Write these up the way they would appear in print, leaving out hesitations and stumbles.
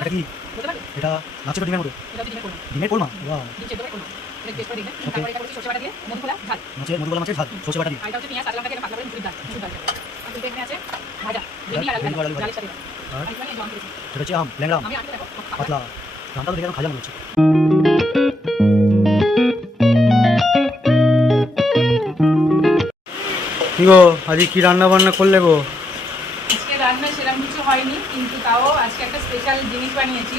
এটা কি? এটা লাগছে তো ডিমের মতো। ডিমের কোরমা। ওয়াও। মাছের মধুগোলা মাছের ঝাল সরষে বাটা দিয়ে। আর এটা হচ্ছে আম, ল্যাংড়া আম, পাতলা। আমটা তো দেখে একদম খাজা মনে হচ্ছে। কি গো, আজকে কি রান্না বান্না করলে গো? আজকে রান্না সেরকম কিছু হয়নি, কিন্তু তাও আজকে একটা স্পেশাল জিনিস বানিয়েছি।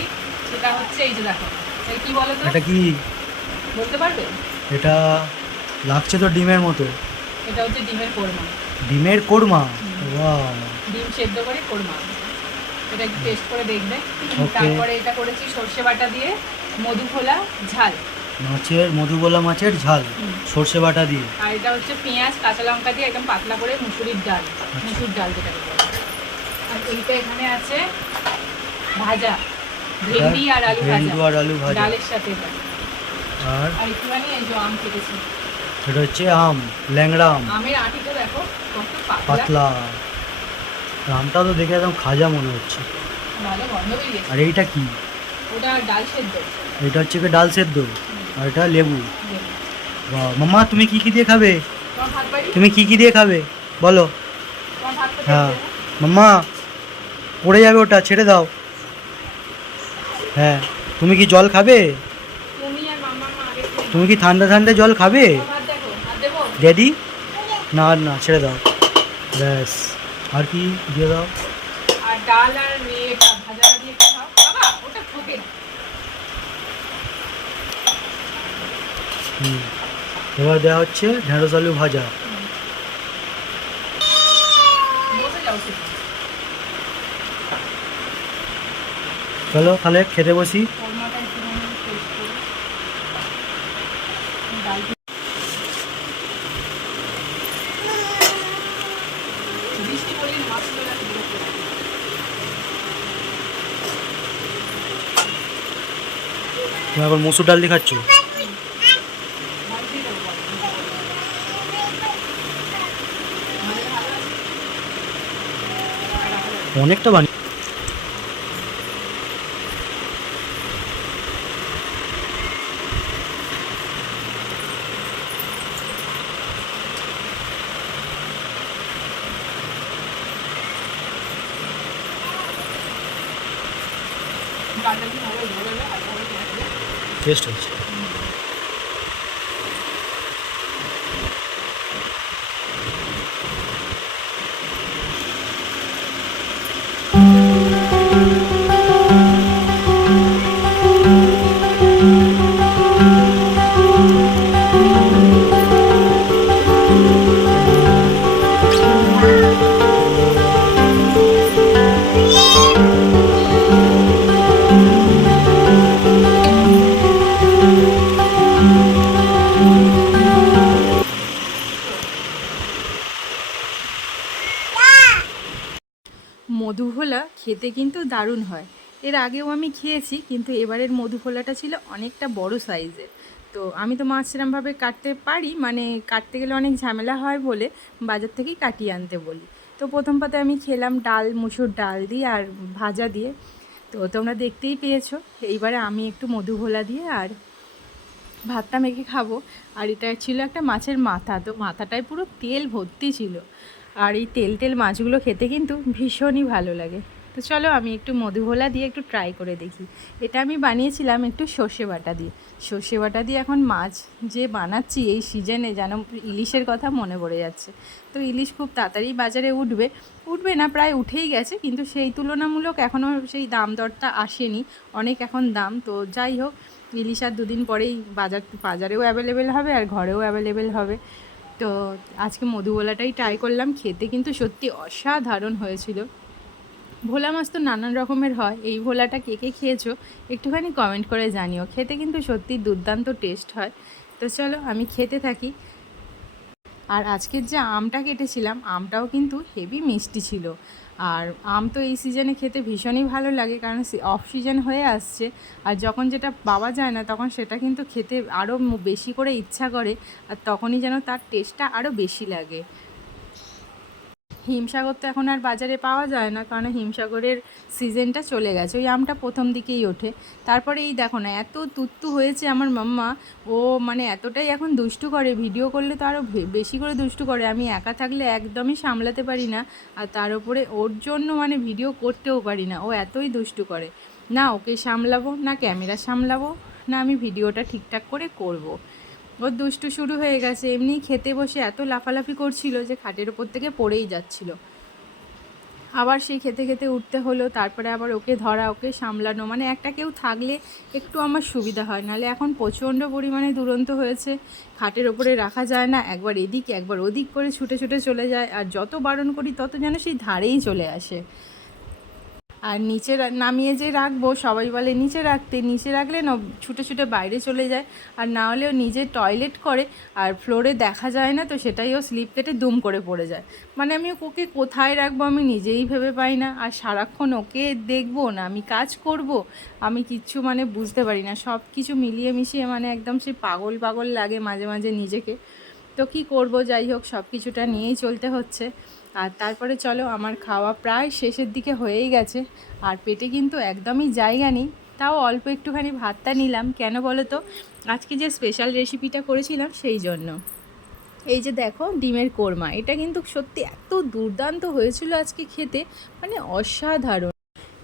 সেটা হচ্ছে এই যে দেখো, এটা কি বলো তো? এটা কি? বলতে পারবে? এটা লাগছে তো ডিমের মতো। এটা হচ্ছে ডিমের কোরমা। ডিমের কোরমা। ওয়াও। ডিম সেদ্ধ করে কোরমা। এটা একটু টেস্ট করে দেখবে। Okay. তারপরে এটা করেছি সর্ষে বাটা দিয়ে মধু খোলা ঝাল। মাছের মধুগোলা মাছের ঝাল সরষে বাটা দিয়ে। আর এটা হচ্ছে পেঁয়াজ কাঁচা লঙ্কা দিয়ে একদম পাতলা করে মুসুরির ডাল, মুসুর ডাল যেটাকে বলে। আর এইটা এখানে আছে ভাজা, ভেন্ডি আর আলু ভাজা ডালের সাথে। এটা আর একটুখানি এই যে আম কেটেছি। এটা হচ্ছে আম, ল্যাংড়া আম, আমের আটিটা দেখো কত পাতলা, পাতলা। আমটা তো দেখে একদম খাজা মনে হচ্ছে। ভালো গন্ধ বেরিয়েছে। আর এইটা কি? ওটা ডাল সেদ্ধ। এটা হচ্ছে কি ডাল সেদ্ধ, আর এটা লেবু। বাহ, মাম্মা তুমি কি কি দিয়ে খাবে? তোমার ভাত বাড়ি, তুমি কি কি দিয়ে খাবে বলো? তোমার ভাত তো হ্যাঁ দেখবে। মাম্মা, পড়ে যাবে ওটা, ছেড়ে দাও। হ্যাঁ, তুমি কি জল খাবে? তুমি আর মাম্মা আগে খেয়ে তুমি কি ঠান্ডা ঠান্ডা জল খাবে? নাও। ভাত দেখো, ভাত দেবো। ড্যাডি? না না, ছেড়ে দাও। ব্যাস, আর কি দিয়ে দাও? আর ডাল আর এটা ভাজাটা দিয়ে একটু খাও। বাবা ওটা ঠোকে না। এবার দেওয়া হচ্ছে ঢেঁড়স আলু ভাজা। বসে যাও শুধু। চলো তাহলে খেতে বসি। কোরমাটা একটুখানি টেস্ট করে ডাল বৃষ্টি পড়লে মাছগুলো না বিরক্ত লাগে। তুমি এখন মসুর ডাল দিয়ে খাচ্ছ? ভাত দিয়ে দেবো বলো। ভালো আছে? অনেকটা বানিয়ে। ডালটা কি ভালো ধরে যাবে আর ভালো লাগবে। টেস্ট হচ্ছে। মধুভোলা খেতে কিন্তু দারুণ হয়। এর আগেও আমি খেয়েছি, কিন্তু এবারের মধুভোলাটা ছিল অনেকটা বড় সাইজের। তো আমি তো মাছ সেরমভাবে কাটতে পারি, মানে কাটতে গেলে অনেক ঝামেলা হয় বলে বাজার থেকেই কাটিয়ে আনতে বলি। তো প্রথম পাতে আমি খেলাম ডাল, মুসুর ডাল দিয়ে আর ভাজা দিয়ে। তো তোমরা দেখতেই পেয়েছো। এইবারে আমি একটু মধুভোলা দিয়ে আর ভাতটা মেখে খাবো। আর এটা ছিল একটা মাছের মাথা, তো মাথাটায় পুরো তেল ভর্তি ছিল। আর এই তেল তেল মাছগুলো খেতে কিন্তু ভীষণই ভালো লাগে। তো চলো আমি একটু মধুভোলা দিয়ে একটু ট্রাই করে দেখি। এটা আমি বানিয়েছিলাম একটু সর্ষে বাটা দিয়ে। সর্ষে বাটা দিয়ে এখন মাছ যে বানাচ্ছি এই সিজনে, যেন ইলিশের কথা মনে পড়ে যাচ্ছে। তো ইলিশ খুব তাড়াতাড়ি বাজারে উঠবে, উঠবে না প্রায় উঠেই গেছে, কিন্তু সেই তুলনামূলক এখনও সেই দাম দরটা আসেনি, অনেক এখন দাম। তো যাই হোক, ইলিশ আর দুদিন পরেই বাজারেও অ্যাভেলেবেল হবে আর ঘরেও অ্যাভেলেবেল হবে। তো আজকে মধুভোলাটাই ট্রাই করলাম, খেতে কিন্তু সত্যি অসাধারণ হয়েছিল। ভোলা মাছ তো নানান রকমের হয়, এই ভোলাটা কে কে খেয়েছো একটুখানি কমেন্ট করে জানিও। খেতে কিন্তু সত্যি দুর্দান্ত টেস্ট হয়। তো চলো আমি খেতে থাকি। আর আজকের যে আমটা কেটেছিলাম, আমটাও কিন্তু হেভি মিষ্টি ছিল। আর আম তো এই সিজনে খেতে ভীষণই ভালো লাগে, কারণ অফ সিজন হয়ে আসছে। আর যখন যেটা পাওয়া যায় না, তখন সেটা কিন্তু খেতে আরও বেশি করে ইচ্ছা করে। আর তখনই যেন তার টেস্টটা আরও বেশি লাগে। হিমসাগর তো এখন আর বাজারে পাওয়া যায় না, কারণ হিমসাগরের সিজনটা চলে গেছে। ওই আমটা প্রথম দিকেই ওঠে। তারপরে এই দেখো না, এত তুত্তু হয়েছে আমার মাম্মা। ও মানে এতটাই এখন দুষ্টু করে, ভিডিও করলে তো আরও বেশি করে দুষ্টু করে। আমি একা থাকলে একদমই সামলাতে পারি না, আর তার উপরে ওর জন্য মানে ভিডিও করতেও পারি না, ও এতই দুষ্টু করে। না ওকে সামলাবো, না ক্যামেরা সামলাবো, না আমি ভিডিওটা ঠিকঠাক করে করব। ওর দুষ্টু শুরু হয়ে গেছে। এমনি খেতে বসে এত লাফালাফি করছিল যে খাটের ওপর থেকে পড়েই যাচ্ছিল। আবার সেই খেতে খেতে উঠতে হলো, তারপরে আবার ওকে ধরা, ওকে সামলানো, মানে একটা কেউ থাকলে একটু আমার সুবিধা হয়। নাহলে এখন প্রচণ্ড পরিমাণে দুরন্ত হয়েছে, খাটের ওপরে রাখা যায় না, একবার এদিক একবার ওদিক করে ছুটে ছুটে চলে যায়, আর যত বারণ করি তত যেন সেই ধারেই চলে আসে। আর নিচে নামিয়ে যে রাখবো, সবাই বলে নিচে রাখতে, নিচে রাখলে না ছুটে ছুটে বাইরে চলে যায়, আর না হলেও নিজে টয়লেট করে, আর ফ্লোরে দেখা যায় না, তো সেটাই ও স্লিপ কেটে দুম করে পড়ে যায়। মানে আমি ওকে কোথায় রাখবো আমি নিজেই ভেবে পাই না, আর সারাক্ষণ ওকে দেখবো না আমি কাজ করব, আমি কিচ্ছু মানে বুঝতে পারি না। সব কিছু মিলিয়ে মিশিয়ে মানে একদম সেই পাগল পাগল লাগে মাঝে মাঝে নিজেকে। তো কি করব, যাই হোক সব কিছুটা নিয়েই চলতে হচ্ছে। আর তারপরে চলো, আমার খাওয়া প্রায় শেষের দিকে হয়েই গেছে, আর পেটে কিন্তু একদমই জায়গা নেই। তাও অল্প একটুখানি ভাতটা নিলাম, কেন বলো তো, আজকে যে স্পেশাল রেসিপিটা করেছিলাম সেই জন্য। এই যে দেখো ডিমের কোরমা, এটা কিন্তু সত্যি এত দুর্দান্ত হয়েছিল আজকে খেতে, মানে অসাধারণ।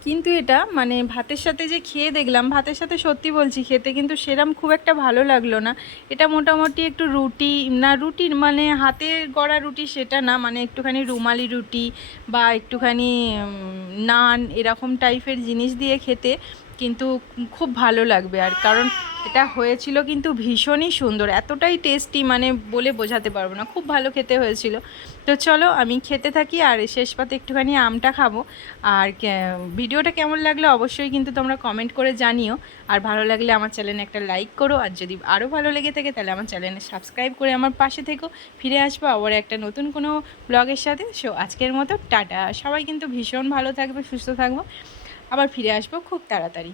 কিন্তু এটা মানে ভাতের সাথে যে খেয়ে দেখলাম, ভাতের সাথে সত্যি বলছি খেতে কিন্তু সেরম খুব একটা ভালো লাগলো না। এটা মোটামুটি একটু রুটি, না রুটির মানে হাতের গড়া রুটি সেটা না, মানে একটুখানি রুমালি রুটি বা একটুখানি নান এরকম টাইপের জিনিস দিয়ে খেতে কিন্তু খুব ভালো লাগবে। আর কারণ এটা হয়েছিল কিন্তু ভীষণই সুন্দর, এতটাই টেস্টি মানে বলে বোঝাতে পারবো না, খুব ভালো খেতে হয়েছিল। তো চলো আমি খেতে থাকি, আর শেষ পাতে একটুখানি আমটা খাবো। আর ভিডিওটা কেমন লাগলো অবশ্যই কিন্তু তোমরা কমেন্ট করে জানিও, আর ভালো লাগলে আমার চ্যানেলে একটা লাইক করো, আর যদি আরও ভালো লেগে থাকে তাহলে আমার চ্যানেলে সাবস্ক্রাইব করে আমার পাশে থেকো। ফিরে আসবো আবার একটা নতুন কোনো ব্লগের সাথে। সো আজকের মতো টাটা, সবাই কিন্তু ভীষণ ভালো থাকবে, সুস্থ থাকবো, আবার ফিরে আসবো খুব তাড়াতাড়ি।